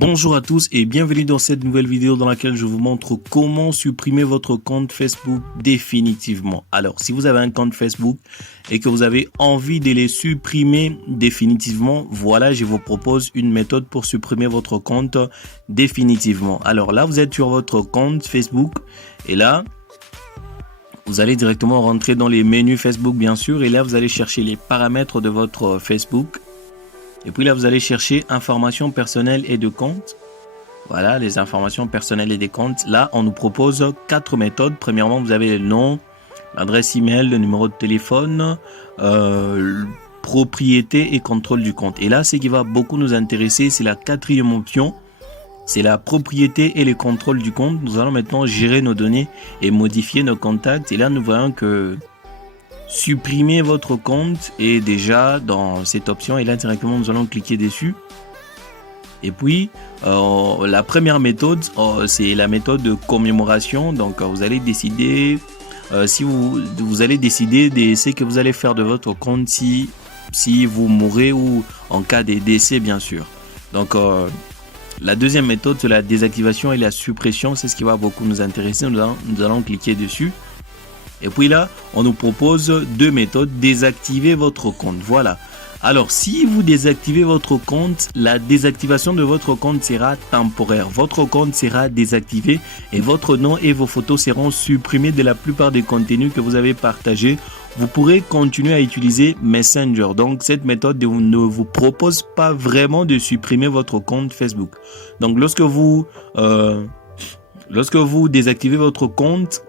Bonjour à tous et bienvenue dans cette nouvelle vidéo dans laquelle je vous montre comment supprimer votre compte Facebook définitivement. Alors, si vous avez un compte Facebook et que vous avez envie de les supprimer définitivement, voilà, je vous propose une méthode pour supprimer votre compte définitivement. Alors là, vous êtes sur votre compte Facebook et là, vous allez directement rentrer dans les menus Facebook bien sûr et là, vous allez chercher les paramètres de votre Facebook. Et puis là, vous allez chercher informations personnelles et de compte. Voilà, les informations personnelles et des comptes. Là, on nous propose 4 méthodes. Premièrement, vous avez le nom, l'adresse email, le numéro de téléphone, propriété et contrôle du compte. Et là, ce qui va beaucoup nous intéresser, c'est la 4e option. C'est la propriété et le contrôle du compte. Nous allons maintenant gérer nos données et modifier nos contacts. Et là, nous voyons que supprimer votre compte est déjà dans cette option et là directement nous allons cliquer dessus et puis la première méthode c'est la méthode de commémoration. Donc vous allez décider si vous allez décider de ce que vous allez faire de votre compte si vous mourrez ou en cas de décès bien sûr. Donc la deuxième méthode c'est la désactivation et la suppression, c'est ce qui va beaucoup nous intéresser. Nous allons cliquer dessus. Et puis là, on nous propose 2 méthodes. Désactiver votre compte. Voilà. Alors, si vous désactivez votre compte, la désactivation de votre compte sera temporaire. Votre compte sera désactivé et votre nom et vos photos seront supprimés de la plupart des contenus que vous avez partagés. Vous pourrez continuer à utiliser Messenger. Donc, cette méthode ne vous propose pas vraiment de supprimer votre compte Facebook. Donc, lorsque vous désactivez votre compte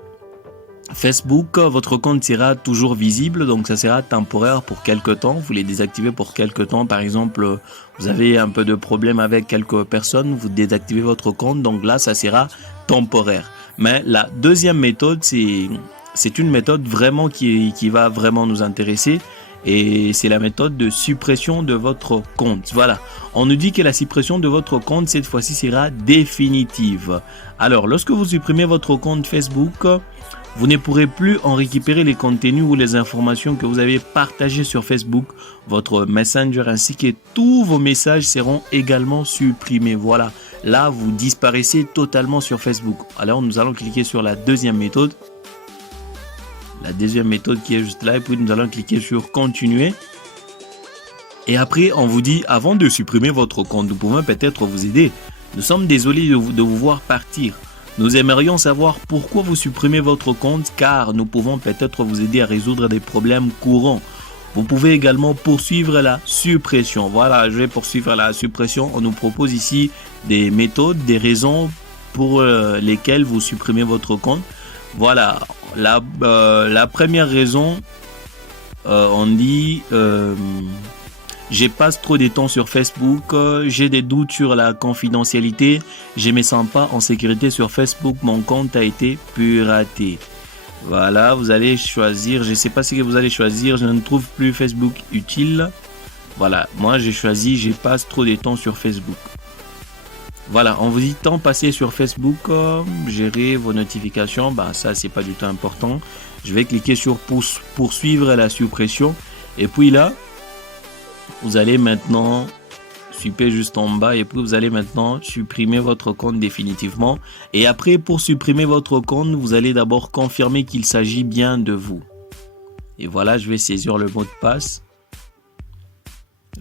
Facebook, votre compte sera toujours visible, donc ça sera temporaire pour quelque temps. Vous les désactivez pour quelque temps. Par exemple, vous avez un peu de problème avec quelques personnes, vous désactivez votre compte, donc là, ça sera temporaire. Mais la deuxième méthode, c'est une méthode vraiment qui va vraiment nous intéresser. Et c'est la méthode de suppression de votre compte. Voilà, on nous dit que la suppression de votre compte cette fois-ci sera définitive. Alors, lorsque vous supprimez votre compte Facebook, vous ne pourrez plus en récupérer les contenus ou les informations que vous avez partagées sur Facebook. Votre Messenger ainsi que tous vos messages seront également supprimés. Voilà, là vous disparaissez totalement sur Facebook. Alors nous allons cliquer sur la deuxième méthode. La deuxième méthode qui est juste là et puis nous allons cliquer sur continuer. Et après on vous dit avant de supprimer votre compte, nous pouvons peut-être vous aider. Nous sommes désolés de vous voir partir. Nous aimerions savoir pourquoi vous supprimez votre compte car nous pouvons peut-être vous aider à résoudre des problèmes courants. Vous pouvez également poursuivre la suppression. Voilà, je vais poursuivre la suppression. On nous propose ici des méthodes, des raisons pour lesquelles vous supprimez votre compte. Voilà, la première raison, on dit... je passe trop de temps sur Facebook, j'ai des doutes sur la confidentialité, je ne me sens pas en sécurité sur Facebook, mon compte a été piraté. Voilà, vous allez choisir, je ne sais pas ce que vous allez choisir, je ne trouve plus Facebook utile. Voilà, moi j'ai choisi, je passe trop de temps sur Facebook. Voilà, on vous dit temps passé sur Facebook, gérer vos notifications, ça c'est pas du tout important. Je vais cliquer sur poursuivre la suppression et puis là, vous allez maintenant swiper juste en bas et puis vous allez maintenant supprimer votre compte définitivement. Et après, pour supprimer votre compte, vous allez d'abord confirmer qu'il s'agit bien de vous. Et voilà, je vais saisir le mot de passe.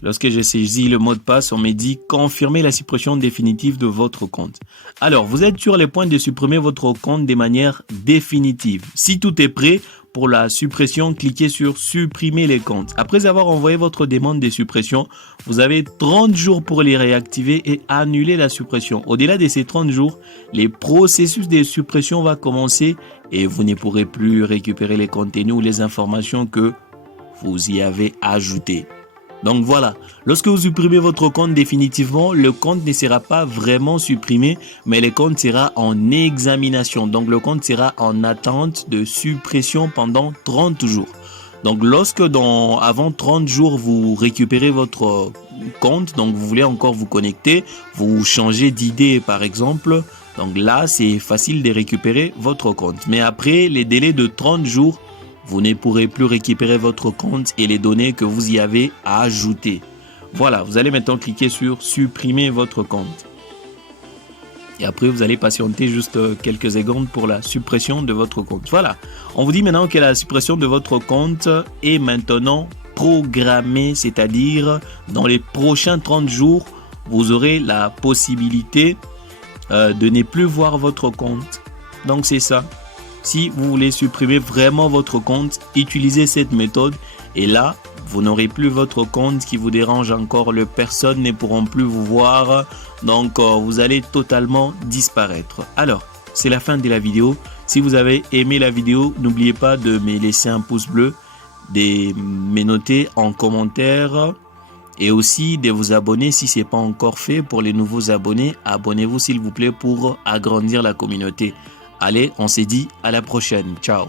Lorsque j'ai saisi le mot de passe, on me dit confirmer la suppression définitive de votre compte. Alors, vous êtes sur le point de supprimer votre compte de manière définitive. Si tout est prêt pour la suppression, cliquez sur supprimer les comptes. Après avoir envoyé votre demande de suppression, vous avez 30 jours pour les réactiver et annuler la suppression. Au-delà de ces 30 jours, les processus de suppression va commencer et vous ne pourrez plus récupérer les contenus ou les informations que vous y avez ajoutées. Donc voilà, lorsque vous supprimez votre compte définitivement, le compte ne sera pas vraiment supprimé, mais le compte sera en examination. Donc le compte sera en attente de suppression pendant 30 jours. Donc lorsque avant 30 jours, vous récupérez votre compte, donc vous voulez encore vous connecter, vous changez d'idée par exemple, donc là c'est facile de récupérer votre compte. Mais après les délais de 30 jours, vous ne pourrez plus récupérer votre compte et les données que vous y avez ajoutées. Voilà, vous allez maintenant cliquer sur supprimer votre compte. Et après, vous allez patienter juste quelques secondes pour la suppression de votre compte. Voilà, on vous dit maintenant que la suppression de votre compte est maintenant programmée, c'est-à-dire dans les prochains 30 jours, vous aurez la possibilité de ne plus voir votre compte. Donc c'est ça. Si vous voulez supprimer vraiment votre compte, utilisez cette méthode et là, vous n'aurez plus votre compte qui vous dérange encore, les personnes ne pourront plus vous voir, donc vous allez totalement disparaître. Alors, c'est la fin de la vidéo. Si vous avez aimé la vidéo, n'oubliez pas de me laisser un pouce bleu, de me noter en commentaire et aussi de vous abonner si ce n'est pas encore fait. Pour les nouveaux abonnés, abonnez-vous s'il vous plaît pour agrandir la communauté. Allez, on se dit à la prochaine. Ciao.